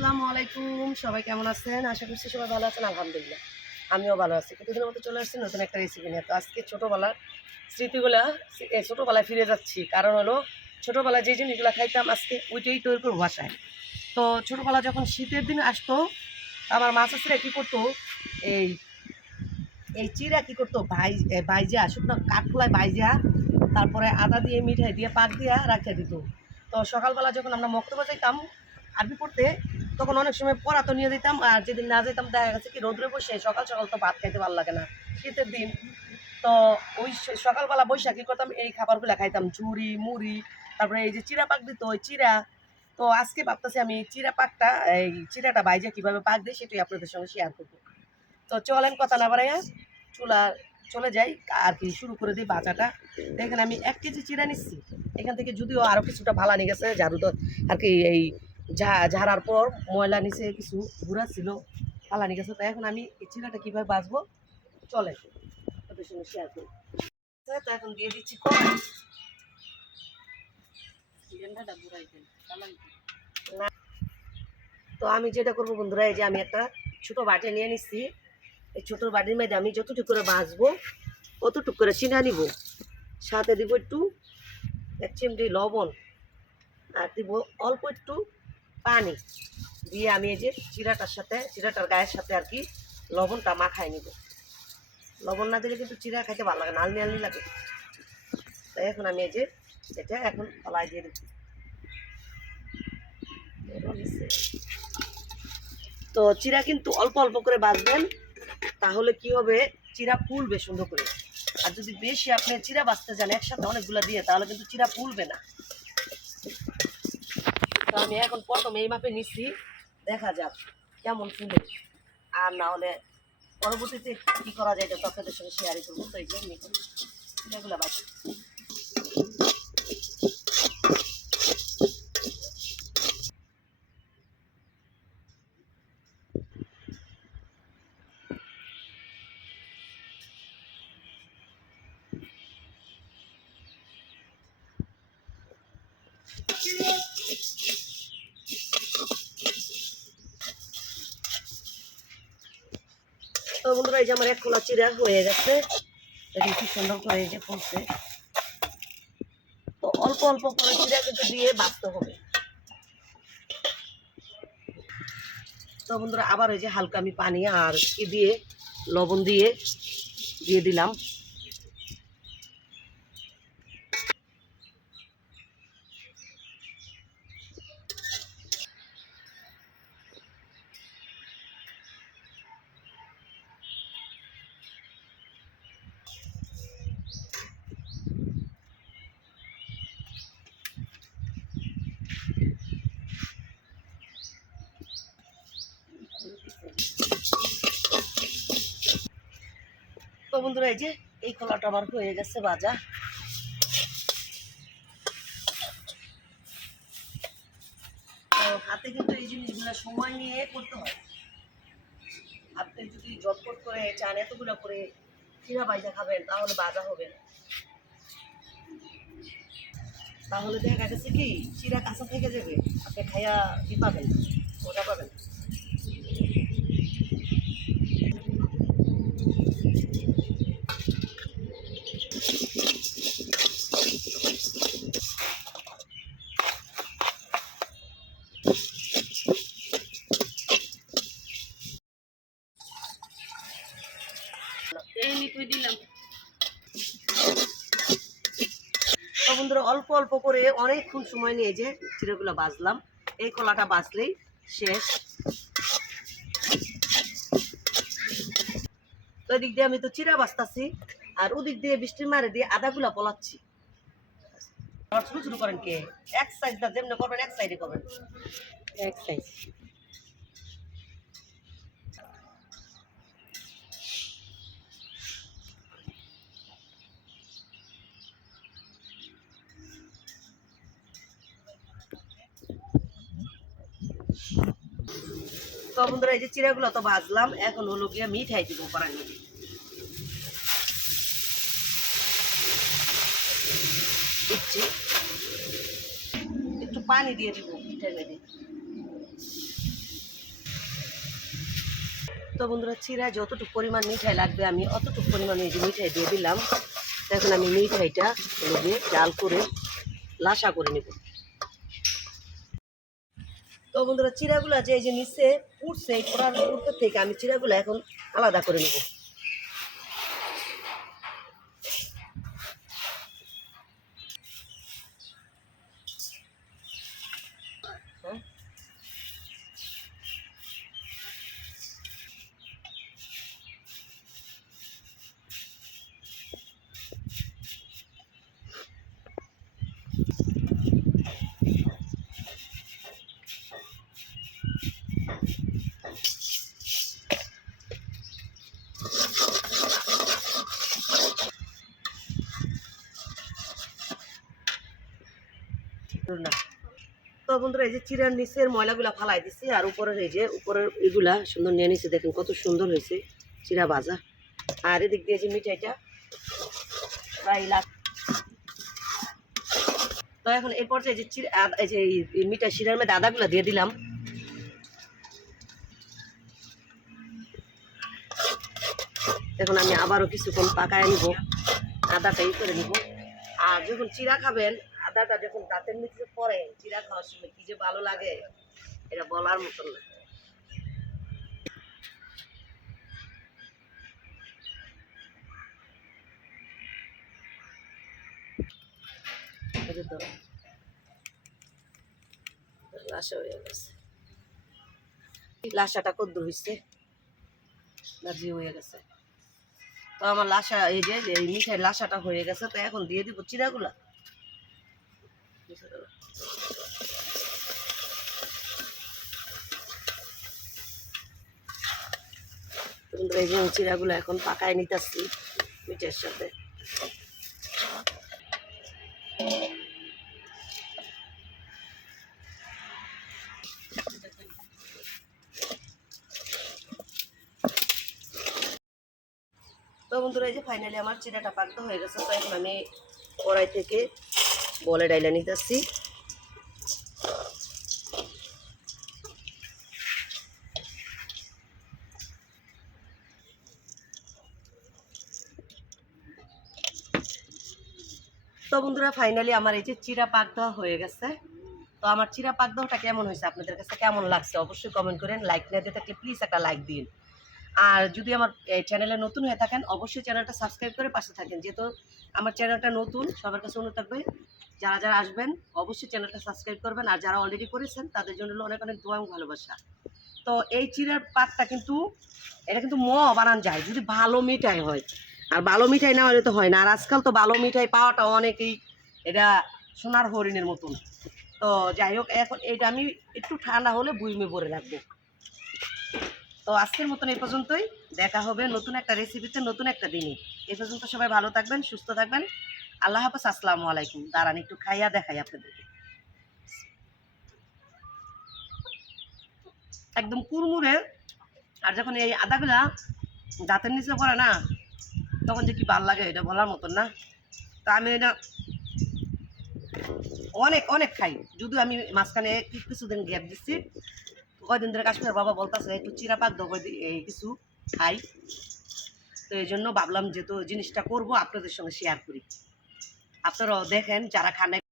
আসসালামু আলাইকুম। সবাই কেমন আছেন? আশা করছি সবাই ভালো আছেন। আলহামদুলিল্লাহ আমিও ভালো আছি। প্রতিদিনের মতো চলে আসছি নতুন একটা রেসিপি নিয়ে। তো আজকে ছোটোবেলার স্মৃতিগুলা ছোটোবেলায় ফিরে যাচ্ছি। কারণ হলো ছোটোবেলায় যে জিনিসগুলো খাইতাম আজকে ওইটাই তৈরি করবো বাসায়। তো ছোটোবেলা যখন শীতের দিন আসতো আমার মা চাষিরা কী করতো, এই এই চিরা কী করতো বাইজা শুকনো কাঠখোলায় বাইজা তারপরে আদা দিয়ে মিঠাই দিয়ে পাক দিয়া রাখিয়ে দিত। তো সকালবেলা যখন আমরা মক্তবে যাইতাম আরবি পড়তে, তখন অনেক সময় পড়া তো নিয়ে দিতাম, আর যেদিন না যেতাম দেখা গেছে কি রোদ্রে বসে সকাল সকাল তো ভাত খাইতে ভালো লাগে না শীতের দিন। তো ওই সকালবেলা বৈশা কী করতাম, এই খাবারগুলো খাইতাম, ঝুড়ি মুড়ি, তারপরে এই যে চিরা পাক দিত ওই চিরা। তো আজকে ভাবতেছি আমি চিরা পাকটা, এই চিরাটা বাইজা কীভাবে পাক দিই সেটাই আপনাদের সঙ্গে শেয়ার করবো। তো চলেন কথা না বাড়াইয়া চুলা চলে যাই আর কি শুরু করে দিই বাজাটা। দেখেন আমি 1 কেজি চিরা নিচ্ছি। এখান থেকে যদিও আরও কিছুটা ভালা নিয়ে গেছে, ঝাড়ু তো আর কি এই ঝাড়ার পর ময়লা নিচে কিছু ঘুরা ছিল, ফালা নিয়ে গেছে। তো এখন আমি এই চিরাটা কীভাবে বাজবো চলে ওদের সঙ্গে শেয়ার করি। তো এখন দিয়ে দিচ্ছি কড়াই। তো আমি যেটা করবো বন্ধুরা, এই যে আমি একটা ছোটো বাটি নিয়ে নিচ্ছি। এই ছোটো বাটির মধ্যে আমি যতটুকু করে বাঁচবো অতটুকু করে চিনা নিব, সাথে দিব একটু 1 চিমটি লবণ, আর দিব অল্প একটু পানি দিয়ে আমি এই যে চিরাটার গায়ের সাথে আর কি লবণটা মাখায় নিব। লবণ না দিলে কিন্তু চিরা খাইতে ভালো লাগে না, আলনি আলনি লাগে। তাই এখন আমি এই যে এটা এখন ফলাই দিয়ে দিচ্ছি। তো চিরা কিন্তু অল্প অল্প করে বাঁচবেন, তাহলে কি হবে চিরা ফুলবে সুন্দর করে। আর যদি বেশি আপনি চিরা বাঁচতে যান একসাথে অনেকগুলো দিয়ে, তাহলে কিন্তু চিরা ফুলবে না। তো আমি এখন প্রথমে এই মাপে নিচ্ছি, দেখা যাক কেমন ফুলে। আর না হলে পরবর্তীতে কী করা যায় এটা তো আপনাদের সঙ্গে শেয়ারই করবো। তো এই যে চিরাগুলো বাঁচি। তো বন্ধুরা এই যে আমার 1 খোলা চিরা হয়ে গেছে, এটা কি সুন্দর করে এই যে ফুলছে। তো অল্প অল্প করে চিরা কিন্তু দিয়ে বাঁচতে হবে। তো বন্ধুরা আবার এই যে হালকা আমি পানি আর কি দিয়ে লবণ দিয়ে দিলাম। তো বন্ধুরা এই যে এই খোলাটা আমার হয়ে গেছে ভাজা। তো হাতে কিন্তু এই জিনিসগুলো সময় নিয়ে করতে হয়। আপনি যদি ঝটপট করে চান এতগুলো করে চিরা ভাজা খাবেন তাহলে ভাজা হবে না, তাহলে দেখা গেছে কি চিরা কাঁচা থেকে যাবে, আপনি খাইয়া কি পাবেন, মজা পাবেন। তো বন্ধুরা অল্প অল্প করে অনেকক্ষণ সময় নিয়ে যে চিরাগুলো বাজলাম, এই কলাটা বাজলেই শেষ। তো এদিক দিয়ে আমি তো চিরা বাজতাছি আর ওদিক দিয়ে বৃষ্টির মারে দিয়ে আদাগুলা পলাচ্ছি। আবার শুরু শুরু করেন কে, এক সাইজটা যেমনি করবেন এক সাইডে করবেন, এক সাইজ। তো বন্ধুরা এই যে চিরাগুলো তো বাজলাম, এখন হলো গিয়ে মিঠাই দিব কড়াই মধ্যে। দিচ্ছি একটু পানি দিয়ে দিব মিঠাই মধ্যে। তো বন্ধুরা চিরা যতটুকু পরিমাণ মিঠাই লাগবে আমি অতটুকু পরিমাণে এই যে মিঠাই দিয়ে দিলাম। এখন আমি মিঠাইটা দিয়ে জাল করে লাসা করে নেব। তো বন্ধুরা চিরাগুলা যে এই যে নিচে উঠছে এই পোড়ার উপর থেকে আমি চিরাগুলা এখন আলাদা করে নেব। না তো বন্ধুরা এই যে চিরার নিচের ময়লাগুলা ফালাই দিছি আর উপরের এই যে উপরের এগুলা সুন্দর নিয়ে নিচ্ছে। দেখেন কত সুন্দর হয়েছে চিরা ভাজা। আর এদিক দিয়ে যে মিঠাইটা প্রায় তো এখন এই পর্যায়ে যে চিরা এই যে মিঠাই শিরার মধ্যে আদাগুলা দিয়ে দিলাম। এখন আমি আবারও কিছুক্ষণ পাকায় নিব, আদাটা ই করে নিব। আর যখন চিরা খাবেন আদাটা যখন দাঁতের নিচে পড়ে চিরা খাওয়ার সময় কি যে ভালো লাগে এটা বলার মতন না। লাসা হয়ে গেছে, লাসাটা কদ্দু হয়েছে না জি হয়ে গেছে। তো আমার লাসা এই যে এই মিঠাই লাসাটা হয়ে গেছে। তো এখন দিয়ে দিব চিরাগুলা। এই যে চিরাগুলো এখন পাকায় নিতেছি মিঠাইয়ের সাথে। তো বন্ধুরা এই যে ফাইনালি আমার চিরাটা পাকতে হয়ে গেছে। তো এখন আমি কড়াই থেকে বলে ডাইলা নিতেছি। তো বন্ধুরা ফাইনালি আমার এই যে চিরা পাক দেওয়া হয়ে গেছে। তো আমার চিরা পাক দেওয়াটা কেমন হয়েছে, আপনাদের কাছে কেমন লাগছে অবশ্যই কমেন্ট করেন। লাইক না দিয়ে থাকলে প্লিজ একটা লাইক দিন। আর যদি আমার এই চ্যানেলে নতুন হয়ে থাকেন অবশ্যই চ্যানেলটা সাবস্ক্রাইব করে পাশে থাকেন। যেহেতু আমার চ্যানেলটা নতুন সবার কাছে অনুরোধ থাকবে যারা যারা আসবেন অবশ্যই চ্যানেলটা সাবস্ক্রাইব করবেন। আর যারা অলরেডি করেছেন তাদের জন্য অনেক অনেক দোয়া এবং ভালোবাসা। তো এই চিরার পাকটা কিন্তু এটা কিন্তু বানান যায় যদি ভালো মিঠাই হয়। আর ভালো মিঠাই না হলে তো হয় না। আর আজকাল তো ভালো মিঠাই পাওয়াটা অনেকেই এটা সোনার হরিণের মতন। তো যাই হোক এখন এটা আমি একটু ঠান্ডা হলে বুইমে ভরে রাখবো। তো আজকের মতন এই পর্যন্তই, দেখা হবে নতুন একটা রেসিপিতে নতুন একটা দিনে। এই পর্যন্ত সবাই ভালো থাকবেন, সুস্থ থাকবেন। আল্লাহ হাফেজ, আসসালামু আলাইকুম। দাঁড়ান একটু খাইয়া দেখাই আপনাদেরকে। একদম কুড়মুড়ে। আর যখন এই আদাগুলা দাঁতের নিচে পড়ে না তখন যে কি ভালো লাগে এটা বলার মতন না। তো আমি এটা অনেক অনেক খাই। যদিও আমি মাঝখানে কিছুদিন গ্যাপ দিচ্ছি, কয়দিন ধরে কাশ্মীর বাবা বলতেছে একটু চিরা পাক দেবো এই কিছু খাই। তো এই জন্য ভাবলাম যেহেতু জিনিসটা করবো আপনাদের সঙ্গে শেয়ার করি, আপনারাও দেখেন যারা খান।